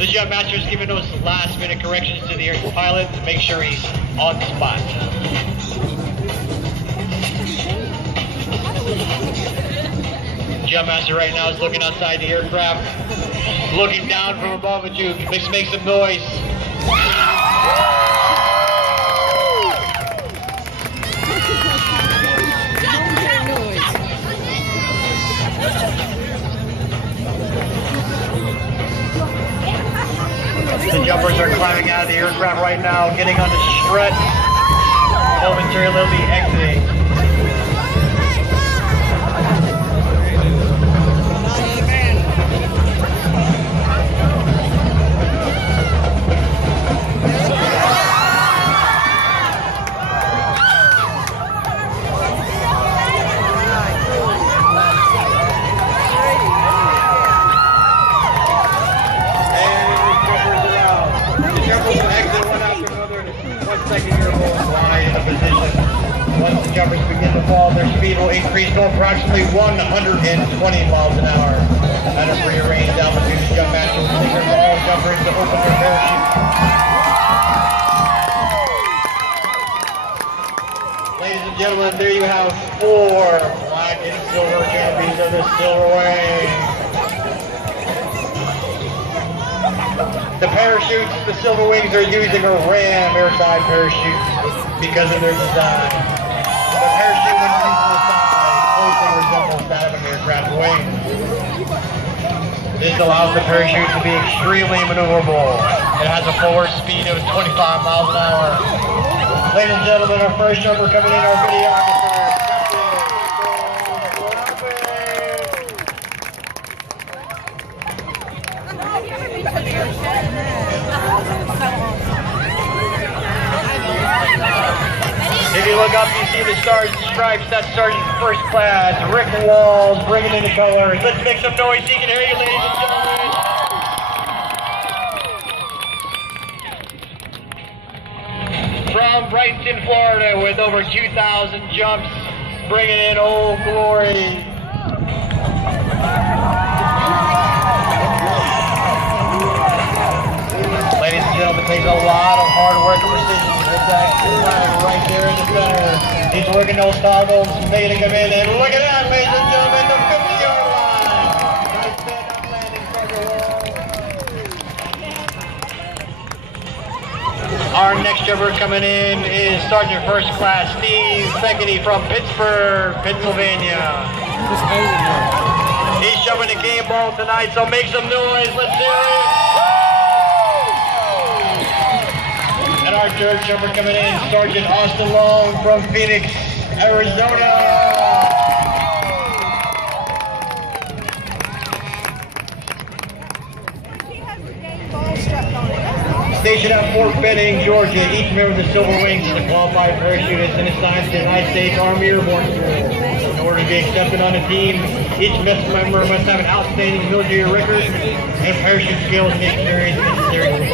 The jump master is giving those last minute corrections to the air pilot to make sure he's on the spot. Jump master right now is looking outside the aircraft, looking down from above at you. Make some noise. The jumpers are climbing out of the aircraft right now, getting on the strut, momentarily exiting. Once the jumpers begin to fall, their speed will increase to approximately 120 miles an hour. At a prearranged altitude, the jump master will trigger all jumpers to open their parachute. Ladies and gentlemen, there you have 4 black and silver canopies of the Silver Wing. The parachutes the Silver Wings are using are Ram airside parachutes because of their design. The parachute, when used to the side, closely resembles that of an aircraft wing. This allows the parachute to be extremely maneuverable. It has a forward speed of 25 miles an hour. Ladies and gentlemen, our first jumper coming in, our videographer. If you look up, you see the stars and stripes. That's Sergeant First Class Rick Walls bringing in the colors. Let's make some noise so you can hear you, ladies and gentlemen. From Brighton, Florida, with over 2,000 jumps, bringing in Old Glory. Ladies and gentlemen, it takes a lot of hard work and precision to get that flag right there in the center. He's working those toggles, making it come in, and look at that, ladies and gentlemen, the 50-yard line. Nice stand-up landing from your wall. Our next jumper coming in is Sergeant First Class Steve Beckety from Pittsburgh, Pennsylvania. He's jumping the game ball tonight, so make some noise. Let's hear it. And our third jumper coming in, Sergeant Austin Long from Phoenix, Arizona. Stationed at Fort Benning, Georgia, each member of the Silver Wings is a qualified parachutist and assigned to the United States Army Airborne School. In order to be accepted on the team, each member must have an outstanding military record and parachute skills and experience necessary.